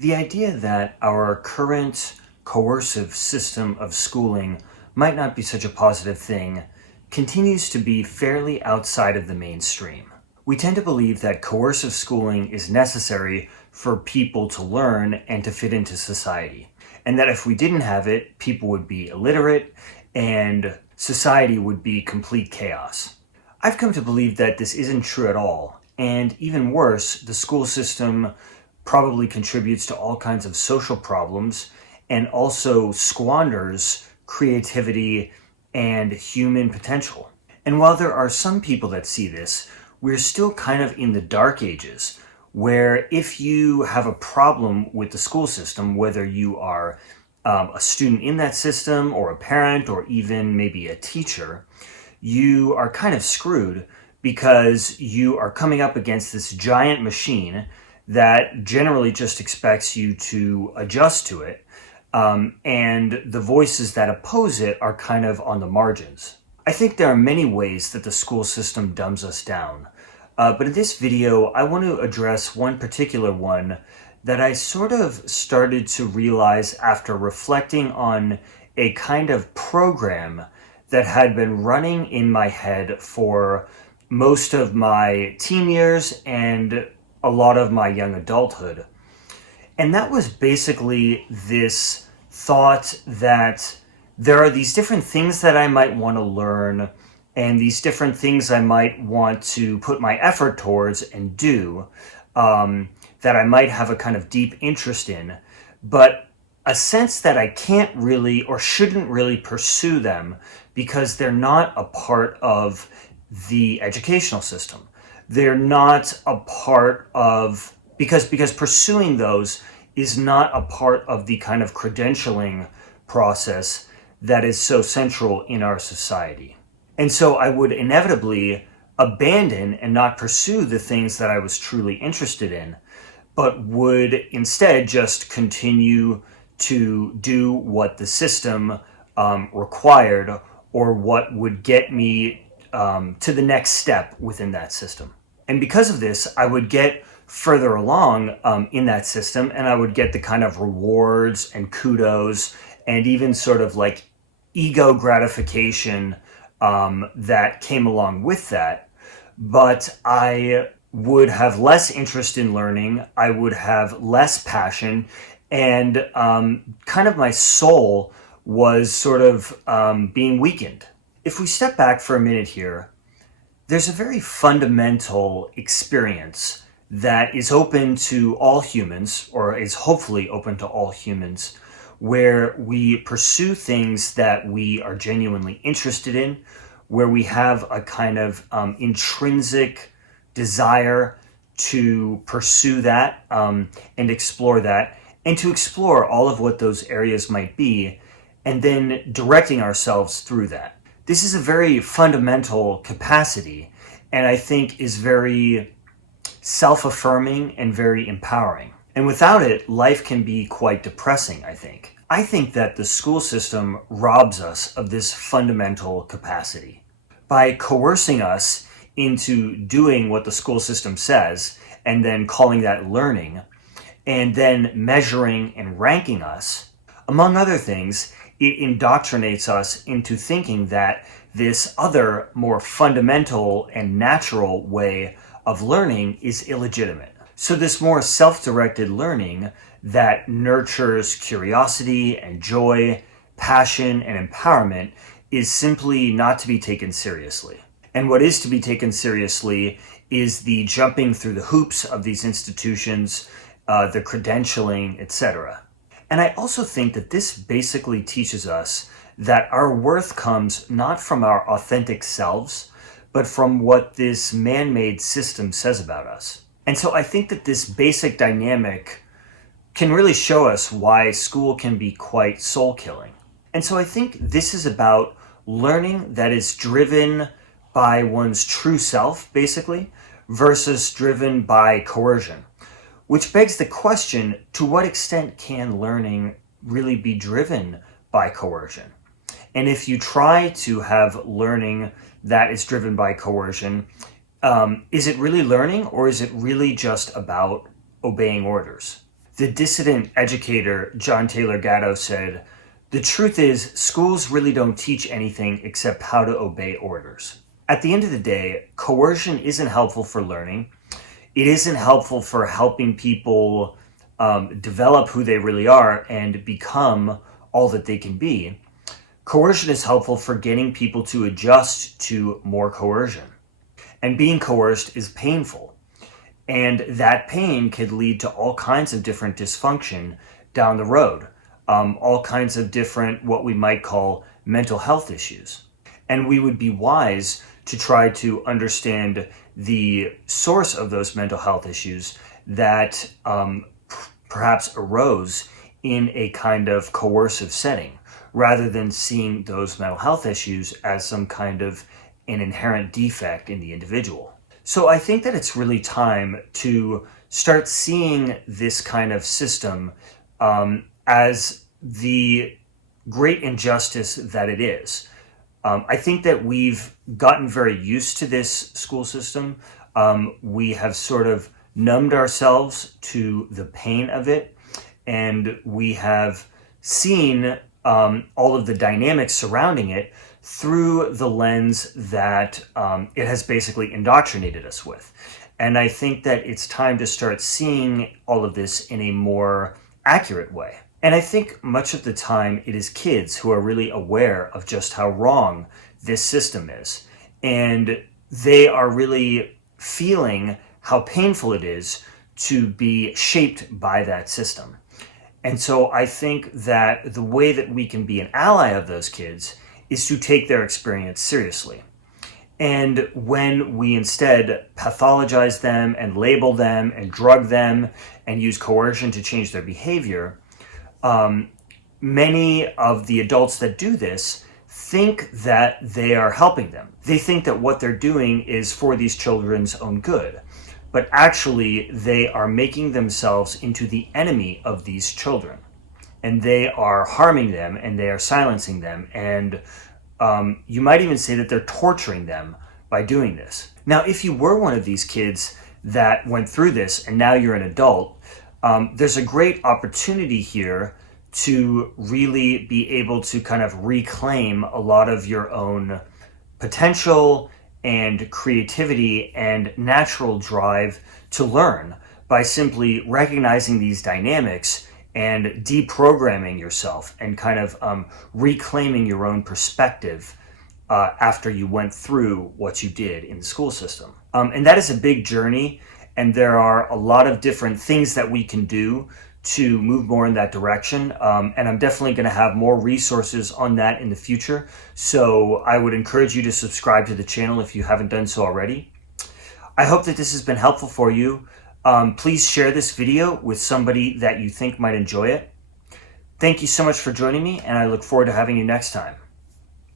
The idea that our current coercive system of schooling might not be such a positive thing continues to be fairly outside of the mainstream. We tend to believe that coercive schooling is necessary for people to learn and to fit into society, and that if we didn't have it, people would be illiterate and society would be complete chaos. I've come to believe that this isn't true at all, and even worse, the school system probably contributes to all kinds of social problems and also squanders creativity and human potential. And while there are some people that see this, we're still kind of in the dark ages where if you have a problem with the school system, whether you are a student in that system or a parent or even maybe a teacher, you are kind of screwed because you are coming up against this giant machine that generally just expects you to adjust to it. And the voices that oppose it are kind of on the margins. I think there are many ways that the school system dumbs us down. But in this video, I want to address one particular one that I sort of started to realize after reflecting on a kind of program that had been running in my head for most of my teen years and a lot of my young adulthood. And that was basically this thought that there are these different things that I might want to learn and these different things I might want to put my effort towards and do, that I might have a kind of deep interest in, but a sense that I can't really or shouldn't really pursue them because they're not a part of the educational system. They're not a part of, because pursuing those is not a part of the kind of credentialing process that is so central in our society. And so I would inevitably abandon and not pursue the things that I was truly interested in, but would instead just continue to do what the system required or what would get me to the next step within that system. And because of this, I would get further along in that system and I would get the kind of rewards and kudos and even sort of like ego gratification that came along with that. But I would have less interest in learning, I would have less passion, and kind of my soul was sort of being weakened. If we step back for a minute here, there's a very fundamental experience that is open to all humans, or is hopefully open to all humans, where we pursue things that we are genuinely interested in, where we have a kind of intrinsic desire to pursue that and explore that, and to explore all of what those areas might be, and then directing ourselves through that. This is a very fundamental capacity, and I think is very self-affirming and very empowering. And without it, life can be quite depressing, I think. I think that the school system robs us of this fundamental capacity. By coercing us into doing what the school system says, and then calling that learning, and then measuring and ranking us, among other things, it indoctrinates us into thinking that this other, more fundamental and natural way of learning is illegitimate. So this more self-directed learning that nurtures curiosity and joy, passion and empowerment is simply not to be taken seriously. And what is to be taken seriously is the jumping through the hoops of these institutions, the credentialing, etc. And I also think that this basically teaches us that our worth comes not from our authentic selves, but from what this man-made system says about us. And so I think that this basic dynamic can really show us why school can be quite soul-killing. And so I think this is about learning that is driven by one's true self, basically, versus driven by coercion. Which begs the question, to what extent can learning really be driven by coercion? And if you try to have learning that is driven by coercion, is it really learning, or is it really just about obeying orders? The dissident educator John Taylor Gatto said, "The truth is, schools really don't teach anything except how to obey orders." At the end of the day, coercion isn't helpful for learning. It isn't helpful for helping people develop who they really are and become all that they can be. Coercion is helpful for getting people to adjust to more coercion. And being coerced is painful. And that pain could lead to all kinds of different dysfunction down the road, all kinds of different, what we might call mental health issues. And we would be wise to try to understand the source of those mental health issues that perhaps arose in a kind of coercive setting, rather than seeing those mental health issues as some kind of an inherent defect in the individual. So I think that it's really time to start seeing this kind of system as the great injustice that it is. I think that we've gotten very used to this school system. We have sort of numbed ourselves to the pain of it, and we have seen all of the dynamics surrounding it through the lens that it has basically indoctrinated us with. And I think that it's time to start seeing all of this in a more accurate way. And I think much of the time it is kids who are really aware of just how wrong this system is. And they are really feeling how painful it is to be shaped by that system. And so I think that the way that we can be an ally of those kids is to take their experience seriously. And when we instead pathologize them and label them and drug them and use coercion to change their behavior, many of the adults that do this think that they are helping them. They think that what they're doing is for these children's own good. But actually, they are making themselves into the enemy of these children. And they are harming them, and they are silencing them. And you might even say that they're torturing them by doing this. Now, if you were one of these kids that went through this, and now you're an adult, there's a great opportunity here to really be able to kind of reclaim a lot of your own potential and creativity and natural drive to learn by simply recognizing these dynamics and deprogramming yourself and kind of reclaiming your own perspective after you went through what you did in the school system. And that is a big journey, and there are a lot of different things that we can do to move more in that direction. And I'm definitely going to have more resources on that in the future. So I would encourage you to subscribe to the channel if you haven't done so already. I hope that this has been helpful for you. Please share this video with somebody that you think might enjoy it. Thank you so much for joining me, and I look forward to having you next time.